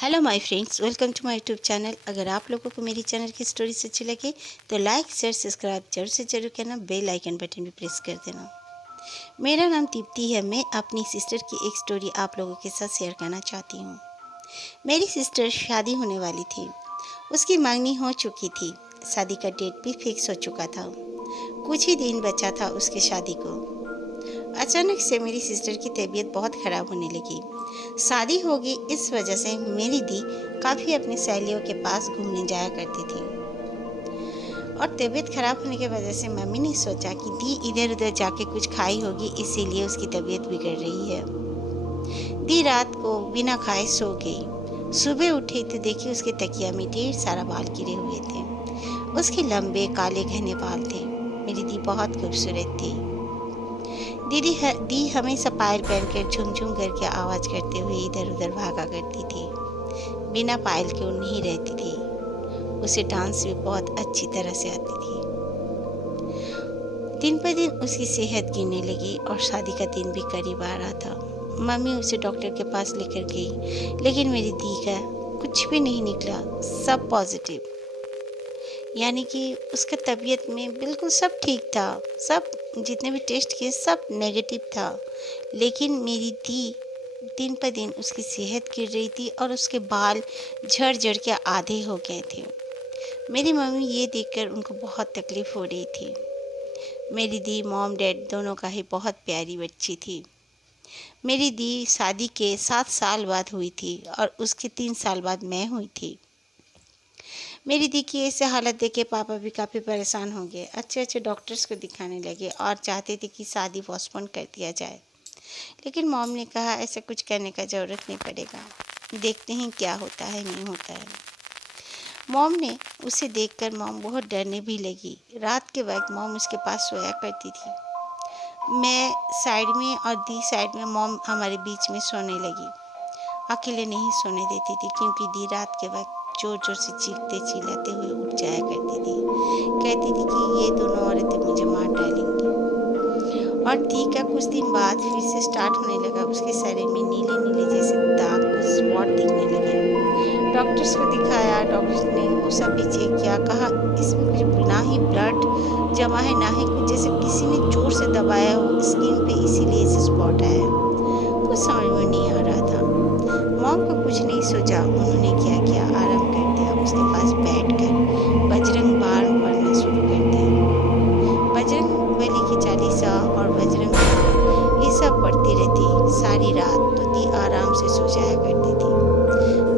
Hello my friends, welcome to my YouTube channel. अगर आप लोगों को मेरी चैनल की स्टोरीज अच्छी लगे तो लाइक शेयर सब्सक्राइब जरूर से जरूर करना। बेल आइकन बटन भी प्रेस कर देना। मेरा नाम दीप्ति है। मैं अपनी सिस्टर की एक स्टोरी आप लोगों के साथ शेयर करना चाहती हूँ। मेरी सिस्टर शादी होने वाली थी। उसकी मांगनी हो चुकी थी। शादी का डेट भी फिक्स हो चुका था। कुछ ही दिन बचा था उसकी शादी को। अचानक से मेरी सिस्टर की तबीयत बहुत ख़राब होने लगी। शादी होगी इस वजह से मेरी दी काफ़ी अपनी सहेलियों के पास घूमने जाया करती थी और तबीयत ख़राब होने की वजह से मम्मी ने सोचा कि दी इधर उधर जाके कुछ खाई होगी, इसीलिए उसकी तबीयत बिगड़ रही है। दी रात को बिना खाए सो गई। सुबह उठी तो देखी उसके तकिया में ढेर सारा बाल गिरे हुए थे। उसके लंबे काले घने बाल थे। मेरी दी बहुत खूबसूरत थी। दी हमेशा पायल पहनकर झुम झुम करके आवाज़ करते हुए इधर उधर भागा करती थी। बिना पायल के वो नहीं रहती थी। उसे डांस भी बहुत अच्छी तरह से आती थी। दिन पर दिन उसकी सेहत गिरने लगी और शादी का दिन भी करीब आ रहा था। मम्मी उसे डॉक्टर के पास लेकर गई, लेकिन मेरी दी का कुछ भी नहीं निकला। सब पॉजिटिव, यानी कि उसका तबीयत में बिल्कुल सब ठीक था। सब जितने भी टेस्ट किए सब नेगेटिव था। लेकिन मेरी दी दिन पर दिन उसकी सेहत गिर रही थी और उसके बाल झड़ झड़ के आधे हो गए थे। मेरी मम्मी ये देखकर उनको बहुत तकलीफ़ हो रही थी। मेरी दी मॉम डैड दोनों का ही बहुत प्यारी बच्ची थी। मेरी दी शादी के 7 साल बाद हुई थी और उसके 3 साल बाद मैं हुई थी। मेरी दी की ऐसे हालत देख के पापा भी काफ़ी परेशान हो गए। अच्छे अच्छे डॉक्टर्स को दिखाने लगे और चाहते थे कि शादी पोस्टपोन कर दिया जाए। लेकिन मॉम ने कहा ऐसा कुछ करने का ज़रूरत नहीं पड़ेगा, देखते हैं क्या होता है नहीं होता है। मॉम ने उसे देखकर मॉम बहुत डरने भी लगी। रात के वक्त मॉम उसके पास सोया करती थी। मैं साइड में और दी साइड में, मॉम हमारे बीच में सोने लगी। अकेले नहीं सोने देती थी क्योंकि दी रात के वक्त जोर जोर से चीखते चिल्लाते हुए उठ जाया करती थी। कहती थी कि ये दोनों औरतें मुझे मार डालेंगी। और दी का कुछ दिन बाद फिर से स्टार्ट होने लगा। उसके शरीर में नीले नीले जैसे दाग, कुछ स्पॉट दिखने लगे। डॉक्टर्स को दिखाया। डॉक्टर्स ने वो सब भी चेक किया। कहा इसमें कुछ ना ही ब्लड जमा है, ना ही कुछ जैसे किसी ने जोर से दबाया हो स्किन पे, इसीलिए ऐसे स्पॉट आया। कुछ समझ में नहीं आ रहा था। मॉम को कुछ नहीं सोचा। उन्होंने क्या किया, आराम कर दिया। उसके पास बैठकर बजरंग बाण पढ़ना शुरू कर दिया। बजरंग बली की चालीसा और बजरंग बाण ये सब पढ़ती रहती सारी रात। तो दी आराम से सो जाया करती थी।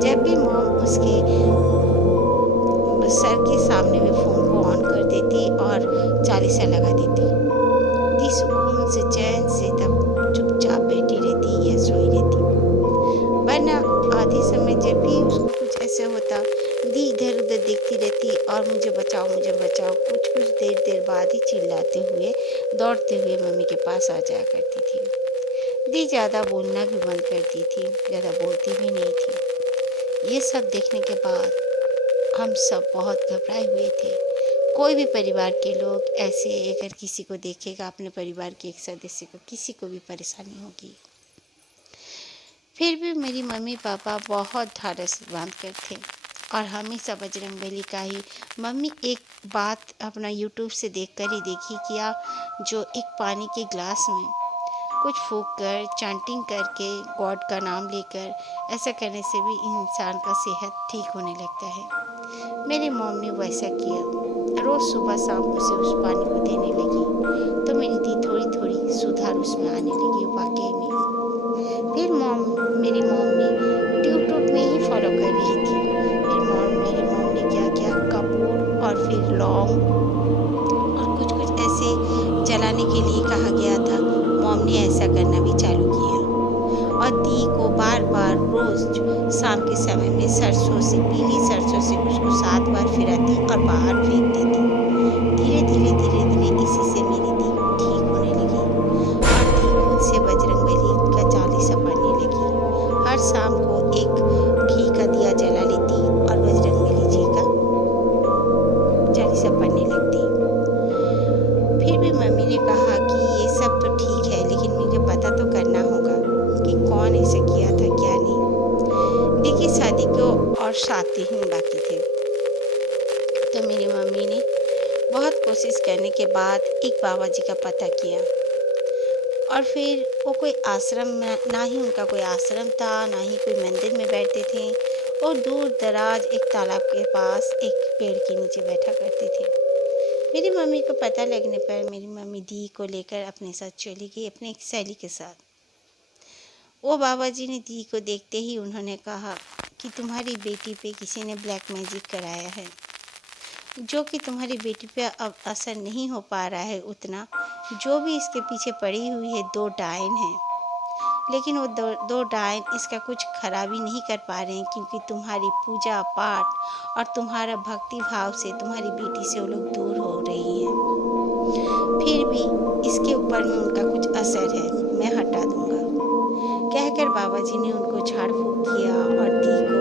जब भी मॉम उसके सर के सामने में फ़ोन को ऑन कर देती और चालीसा लगा देती, दी सुकून से चैन से तब चुपचाप बैठी रहती या सोई रहती। वरना आधे समय जब भी उसको कुछ ऐसे होता, दी इधर उधर देखती रहती और मुझे बचाओ मुझे बचाओ। कुछ कुछ देर बाद ही चिल्लाते हुए दौड़ते हुए मम्मी के पास आ जाया करती थी। दी ज़्यादा बोलना भी बंद करती थी, ज़्यादा बोलती भी नहीं थी। ये सब देखने के बाद हम सब बहुत घबराए हुए थे। कोई भी परिवार के लोग ऐसे अगर किसी को देखेगा, अपने परिवार के एक सदस्य को, किसी को भी परेशानी होगी। फिर भी मेरी मम्मी पापा बहुत ढाढ़स बांध कर थे और हमेशा बजरंगबली का ही। मम्मी एक बात अपना यूट्यूब से देखकर ही देखी किया, जो एक पानी के ग्लास में कुछ फूंक कर चैंटिंग करके गॉड का नाम लेकर, ऐसा करने से भी इंसान का सेहत ठीक होने लगता है। मेरी मॉम ने वैसा किया। रोज़ सुबह शाम उसे उस पानी को देने लगी तो मेरी दी थोड़ी थोड़ी सुधार उसमें आने लगी वाकई में। फिर मेरी मॉम ने यूट्यूब में ही फॉलो कर रही थी। फिर मेरी मॉम ने क्या किया, कपूर और फिर लौंग और कुछ कुछ ऐसे जलाने के लिए कहा गया था। मॉम ने ऐसा करना भी चालू किया और दी को बार बार रोज़ शाम के समय में सरसों से, पीली सरसों से उसको 7 बार फिराती और बाहर फेंक देती। धीरे धीरे धीरे धीरे इसी से मेरी दी ठीक होने लगी और दी खुद से बजरंगबली का चालीसा पढ़ने लगी। हर शाम को एक घी का दिया जला लेती और बजरंगबली जी का चालीसा पढ़ने लगती। फिर भी मम्मी ने कहा कि ये सब तो ठीक है, लेकिन मुझे पता तो करना होगा कि कौन ऐसा किया था क्या नहीं। देखिए, शादी शादी को और 7 दिन बाकी थे। तो मेरी मम्मी ने बहुत कोशिश करने के बाद एक बाबा जी का पता किया, और फिर वो कोई आश्रम में, ना ही उनका कोई आश्रम था, ना ही कोई मंदिर में बैठते थे, और दूर दराज एक तालाब के पास एक पेड़ के नीचे बैठा करते थे। मेरी मम्मी को पता लगने पर मेरी मम्मी दी को लेकर अपने साथ चली गई, अपने एक सहेली के साथ। वो बाबा जी ने दी को देखते ही उन्होंने कहा कि तुम्हारी बेटी पे किसी ने ब्लैक मैजिक कराया है, जो कि तुम्हारी बेटी पे अब असर नहीं हो पा रहा है उतना। जो भी इसके पीछे पड़ी हुई है 2 डायन हैं, लेकिन वो दो डायन इसका कुछ खराबी नहीं कर पा रहे हैं, क्योंकि तुम्हारी पूजा पाठ और तुम्हारा भक्ति भाव से तुम्हारी बेटी से वो लोग दूर हो रही हैं। फिर भी इसके ऊपर में उनका कुछ असर है, मैं हटा दूंगा, कहकर बाबा जी ने उनको झाड़ फूँक किया और दी को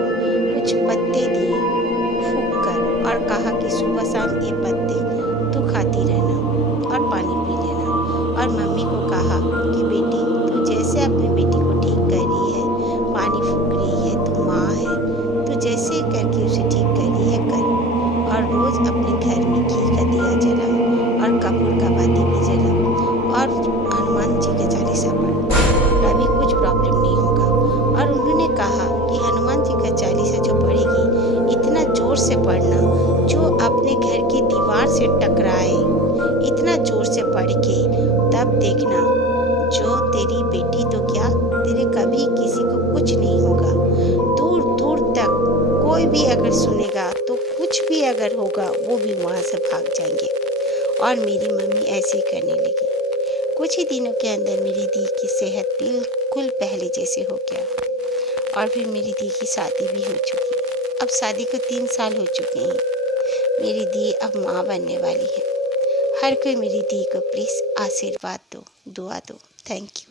कुछ पत्ते दिए फूँक कर, और कहा कि सुबह शाम ये पत्ते तू खाती रहना और पानी पी लेना। और मम्मी को कहा कि बेटी, तू जैसे अपनी बेटी को ठीक कर रही है, पानी फूँक रही है, तू माँ है, तू जैसे करके उसे ठीक कर रही है कर, और रोज़ अपने घर में घी का दिया जला और कपूर का बाती भी जला, और हनुमान जी का चालीसा पढ़, कभी कुछ प्रॉब्लम नहीं होगा। और उन्होंने कहा कि हनुमान जी का चालीसा जो पढ़ेगी, इतना ज़ोर से पढ़ना जो अपने घर की दीवार से टकराए, इतना ज़ोर से पढ़ के तब देखना, जो तेरी बेटी तो क्या, तेरे कभी किसी को कुछ नहीं होगा। दूर दूर तक कोई भी अगर सुनेगा तो कुछ भी अगर होगा वो भी वहाँ से भाग जाएंगे। और मेरी मम्मी ऐसे ही करने लगी। कुछ ही दिनों के अंदर मेरी दी की सेहत बिल्कुल पहले जैसे हो गया, और फिर मेरी दी की शादी भी हो चुकी। अब शादी को 3 साल हो चुके हैं। मेरी दी अब माँ बनने वाली है। हर कोई मेरी दी को प्लीज़ आशीर्वाद दो, दुआ दो। Thank you.